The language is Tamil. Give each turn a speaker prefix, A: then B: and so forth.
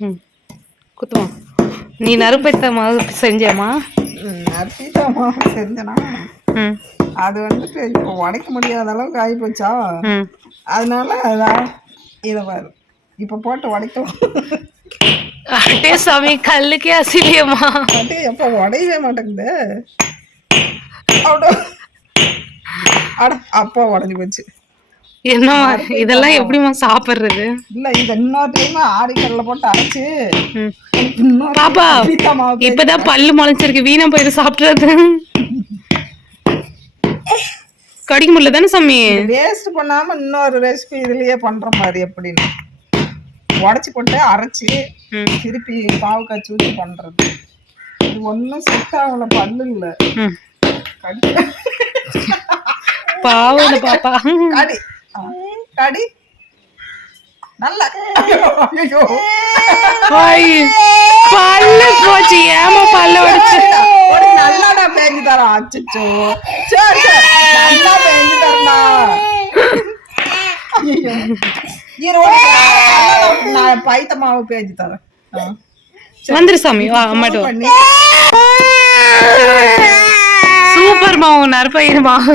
A: ம். குத்துமா நீ நறுப்பைத்த மாவு செஞ்சேம்மா?
B: மாவு செஞ்சனா? அது வந்துட்டு இப்போ உடைக்க முடியாத அளவுக்கு ஆகி போச்சா அதனால அதான் இதை பாரு. இப்போ போட்டு உடைக்கலாம்.
A: அட்டே சாமி கல்லுக்கே அசிலியம்மா
B: அது எப்போ உடையவே மாட்டேங்குது. அப்போ உடஞ்சி போச்சு.
A: என்னம்மா இதெல்லாம் எப்படிம்மா சாப்பிடுறது?
B: இல்லை இதை இன்னொரு டைம் ஆரிக்கல்ல போட்டு அரைச்சு
A: பாப்பா இப்பதான் பல்லு முளைச்சிருக்கு வீணா போயிட்டு சாப்பிடுறது. கடிக்க முடியல தானே சாமி?
B: வேஸ்ட் பண்ணாம இன்னொரு ரெசிபி இதுலயே பண்ற மாதிரி எப்படின்னு. உடச்சி போட்டு அரைச்சி திருப்பி பாவு காய்ச்சி ஊற்றி பண்றது. இது ஒன்றும் செட் ஆகல பல்லு இல்லை.
A: பாவம் இந்த பாப்பா.
B: கடி நல்லா ஐயோ
A: ஐய், பல்லு போச்சு ஏமா பல்ல உடைச்சு
B: ஒரு நல்லாடா பேஞ்சு தரேன் அச்சோ சரி சரி நல்லா பேஞ்சு இரு. நான் பைத்த மாவு பேஞ்சு தரேன்.
A: வந்துரு சாமி வா அம்மாட்டு சூப்பர் மாவு நற்பயிர் மாவு